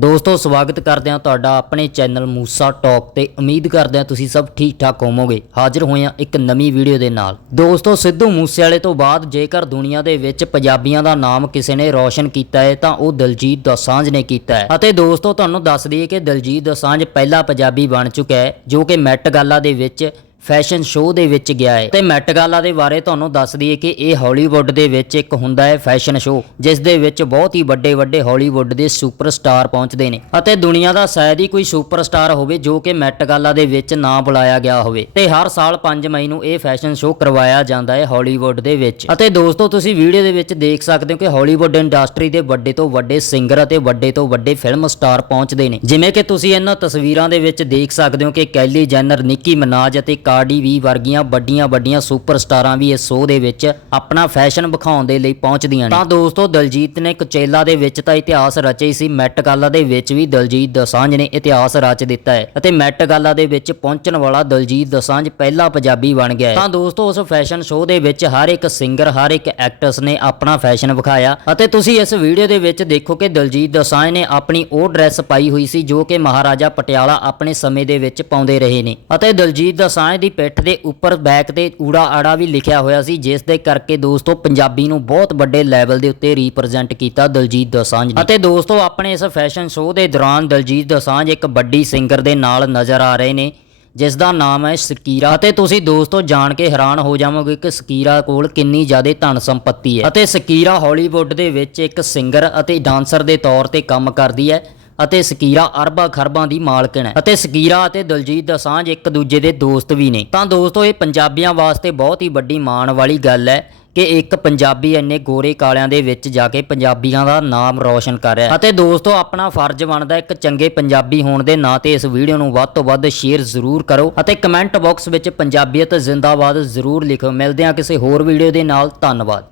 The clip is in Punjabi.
ਦੋਸਤੋ, ਸਵਾਗਤ ਕਰਦੇ ਹਾਂ ਤੁਹਾਡਾ ਆਪਣੇ ਚੈਨਲ ਮੂਸਾ ਟਾਕ ਤੇ ਉਮੀਦ ਕਰਦੇ ਹਾਂ ਤੁਸੀਂ ਸਭ ਠੀਕ ਠਾਕ ਹੋਵੋਗੇ। ਹਾਜ਼ਰ ਹੋਏ ਹਾਂ ਇੱਕ ਨਵੀਂ ਵੀਡੀਓ ਦੇ ਨਾਲ। ਦੋਸਤੋ, ਸਿੱਧੂ ਮੂਸੇਵਾਲੇ ਤੋਂ ਬਾਅਦ ਜੇਕਰ ਦੁਨੀਆ ਦੇ ਵਿੱਚ ਪੰਜਾਬੀਆਂ ਦਾ ਨਾਮ ਕਿਸੇ ਨੇ ਰੌਸ਼ਨ ਕੀਤਾ ਹੈ, ਤਾਂ ਉਹ ਦਲਜੀਤ ਦੋਸਾਂਝ ਨੇ ਕੀਤਾ ਹੈ। ਅਤੇ ਦੋਸਤੋ, ਤੁਹਾਨੂੰ ਦੱਸ ਦਈਏ ਕਿ ਦਲਜੀਤ ਦੋਸਾਂਝ ਪਹਿਲਾ ਪੰਜਾਬੀ ਬਣ ਚੁੱਕਾ ਹੈ, ਜੋ ਕਿ ਮੈਟ ਗਾਲਾ ਦੇ ਵਿੱਚ ਫੈਸ਼ਨ ਸ਼ੋਅ ਦੇ ਵਿੱਚ ਗਿਆ ਹੈ। ਤੇ ਮੈਟਗਾਲਾ ਦੇ ਬਾਰੇ ਤੁਹਾਨੂੰ ਦੱਸ ਦਈਏ ਕਿ ਇਹ ਹਾਲੀਵੁੱਡ ਦੇ ਵਿੱਚ ਇੱਕ ਹੁੰਦਾ ਹੈ ਫੈਸ਼ਨ ਸ਼ੋਅ, ਜਿਸ ਦੇ ਵਿੱਚ ਬਹੁਤ ਹੀ ਵੱਡੇ ਵੱਡੇ ਹਾਲੀਵੁੱਡ ਦੇ ਸੁਪਰਸਟਾਰ ਪਹੁੰਚਦੇ ਨੇ। ਅਤੇ ਦੁਨੀਆ ਦਾ ਸ਼ਾਇਦ ਹੀ ਕੋਈ ਸੁਪਰਸਟਾਰ ਹੋਵੇ ਜੋ ਕਿ ਮੈਟ ਦੇ ਵਿੱਚ ਨਾ ਬੁਲਾਇਆ ਗਿਆ ਹੋਵੇ। ਤੇ ਹਰ ਸਾਲ 5 ਮਈ ਨੂੰ ਇਹ ਫੈਸ਼ਨ ਸ਼ੋਅ ਕਰਵਾਇਆ ਜਾਂਦਾ ਹੈ ਹਾਲੀਵੁੱਡ ਦੇ ਵਿੱਚ। ਅਤੇ ਦੋਸਤੋ, ਤੁਸੀਂ ਵੀਡੀਓ ਦੇ ਵਿੱਚ ਦੇਖ ਸਕਦੇ ਹੋ ਕਿ ਹਾਲੀਵੁੱਡ ਇੰਡਸਟਰੀ ਦੇ ਵੱਡੇ ਤੋਂ ਵੱਡੇ ਸਿੰਗਰ ਅਤੇ ਵੱਡੇ ਤੋਂ ਵੱਡੇ ਫਿਲਮ ਸਟਾਰ ਪਹੁੰਚਦੇ ਨੇ। ਜਿਵੇਂ ਕਿ ਤੁਸੀਂ ਇਹਨਾਂ ਤਸਵੀਰਾਂ ਦੇ ਵਿੱਚ ਦੇਖ ਸਕਦੇ ਹੋ ਕਿ ਕੈਲੀ ਜੈਨਰ, ਨਿੱਕੀ ਮਨਾਜ ਅਤੇ ਕਾਰਡੀ ਵੀ ਵਰਗੀਆਂ ਵੱਡੀਆਂ ਵੱਡੀਆਂ ਸੁਪਰਸਟਾਰਾਂ ਵੀ ਇਸ ਸ਼ੋਅ ਦੇ ਵਿੱਚ ਆਪਣਾ ਫੈਸ਼ਨ ਵਿਖਾਉਣ ਦੇ ਲਈ ਪਹੁੰਚਦੀਆਂ ਨੇ। ਤਾਂ ਦੋਸਤੋ, ਦਲਜੀਤ ਨੇ ਕਚੇਲਾ ਦੇ ਵਿੱਚ ਤਾਂ ਇਤਿਹਾਸ ਰਚਿਆ ਸੀ। ਮੈਟ ਗਾਲਾ ਦੇ ਵਿੱਚ ਵੀ ਦਲਜੀਤ ਦੋਸਾਂਝ ਨੇ ਇਤਿਹਾਸ ਰਚ ਦਿੱਤਾ ਹੈ ਅਤੇ ਮੈਟ ਗਾਲਾ ਦੇ ਵਿੱਚ ਪਹੁੰਚਣ ਵਾਲਾ ਦਲਜੀਤ ਦੋਸਾਂਝ ਪਹਿਲਾ ਪੰਜਾਬੀ ਬਣ ਗਿਆ ਹੈ। ਤਾਂ ਦੋਸਤੋ, ਉਸ ਫੈਸ਼ਨ ਸ਼ੋਅ ਦੇ ਵਿੱਚ ਹਰ ਇੱਕ ਸਿੰਗਰ, ਹਰ ਇੱਕ ਐਕਟਰਸ ਨੇ ਆਪਣਾ ਫੈਸ਼ਨ ਵਿਖਾਇਆ ਅਤੇ ਤੁਸੀਂ ਇਸ ਵੀਡੀਓ ਦੇ ਵਿੱਚ ਦੇਖੋ ਕਿ ਦਲਜੀਤ ਦੋਸਾਂਝ ਨੇ ਆਪਣੀ ਉਹ ਡਰੈਸ ਪਾਈ ਹੋਈ ਸੀ ਜੋ ਕਿ ਮਹਾਰਾਜਾ ਪਟਿਆਲਾ ਆਪਣੇ ਸਮੇਂ ਦੇ ਵਿੱਚ ਪਾਉਂਦੇ ਰਹੇ ਨੇ ਅਤੇ ਦਲਜੀਤ ਦੋਸਾਂਝ ਦੀ ਪਿੱਠ ਦੇ ਉੱਪਰ ਬੈਕ ਤੇ ਊੜਾ ਆੜਾ ਵੀ ਲਿਖਿਆ ਹੋਇਆ ਸੀ, ਜਿਸ ਦੇ ਕਰਕੇ ਦੋਸਤੋ ਪੰਜਾਬੀ ਨੂੰ ਬਹੁਤ ਵੱਡੇ ਲੈਵਲ ਦੇ ਉੱਤੇ ਰਿਪਰੈਜ਼ੈਂਟ ਕੀਤਾ ਦਲਜੀਤ ਦੋਸਾਂਝ ਨੇ। ਅਤੇ ਦੋਸਤੋ ਆਪਣੇ ਇਸ ਫੈਸ਼ਨ ਸ਼ੋਅ ਦੇ ਦੌਰਾਨ ਦਲਜੀਤ ਦੋਸਾਂਝ ਇੱਕ ਵੱਡੀ ਸਿੰਗਰ ਦੇ ਨਾਲ ਨਜ਼ਰ ਆ ਰਹੇ ਨੇ, ਜਿਸ ਦਾ ਨਾਮ ਹੈ ਸਕੀਰਾ। ਅਤੇ ਤੁਸੀਂ ਦੋਸਤੋ ਜਾਣ ਕੇ ਹੈਰਾਨ ਹੋ ਜਾਵੋਗੇ ਕਿ ਸਕੀਰਾ ਕੋਲ ਕਿੰਨੀ ਜ਼ਿਆਦਾ ਧਨ ਸੰਪਤੀ ਹੈ। ਅਤੇ ਸਕੀਰਾ ਹਾਲੀਵੁੱਡ ਦੇ ਵਿੱਚ ਇੱਕ ਸਿੰਗਰ ਅਤੇ ਡਾਂਸਰ ਦੇ ਤੌਰ ਤੇ ਕੰਮ ਕਰਦੀ ਹੈ। ਅਤੇ ਸਕੀਰਾ ਅਰਬਾਂ ਖਰਬਾਂ ਦੀ ਮਾਲਕਣ ਹੈ ਅਤੇ ਸਕੀਰਾ ਅਤੇ ਦਲਜੀਤ ਦੋਸਾਂਝ ਇੱਕ ਦੂਜੇ ਦੇ ਦੋਸਤ ਵੀ ਨੇ। ਤਾਂ ਦੋਸਤੋ, ਇਹ ਪੰਜਾਬੀਆਂ ਵਾਸਤੇ ਬਹੁਤ ਹੀ ਵੱਡੀ ਮਾਣ ਵਾਲੀ ਗੱਲ ਹੈ ਕਿ ਇੱਕ ਪੰਜਾਬੀ ਇੰਨੇ ਗੋਰੇ ਕਾਲਿਆਂ ਦੇ ਵਿੱਚ ਜਾ ਕੇ ਪੰਜਾਬੀਆਂ ਦਾ ਨਾਮ ਰੌਸ਼ਨ ਕਰ ਰਿਹਾ ਅਤੇ ਦੋਸਤੋ, ਆਪਣਾ ਫਰਜ਼ ਬਣਦਾ ਇੱਕ ਚੰਗੇ ਪੰਜਾਬੀ ਹੋਣ ਦੇ ਨਾਂ ਤੇ ਇਸ ਵੀਡੀਓ ਨੂੰ ਵੱਧ ਤੋਂ ਵੱਧ ਸ਼ੇਅਰ ਜ਼ਰੂਰ ਕਰੋ ਅਤੇ ਕਮੈਂਟ ਬਾਕਸ ਵਿੱਚ ਪੰਜਾਬੀਅਤ ਜ਼ਿੰਦਾਬਾਦ ਜ਼ਰੂਰ ਲਿਖੋ। ਮਿਲਦੇ ਹਾਂ ਕਿਸੇ ਹੋਰ ਵੀਡੀਓ ਦੇ ਨਾਲ। ਧੰਨਵਾਦ।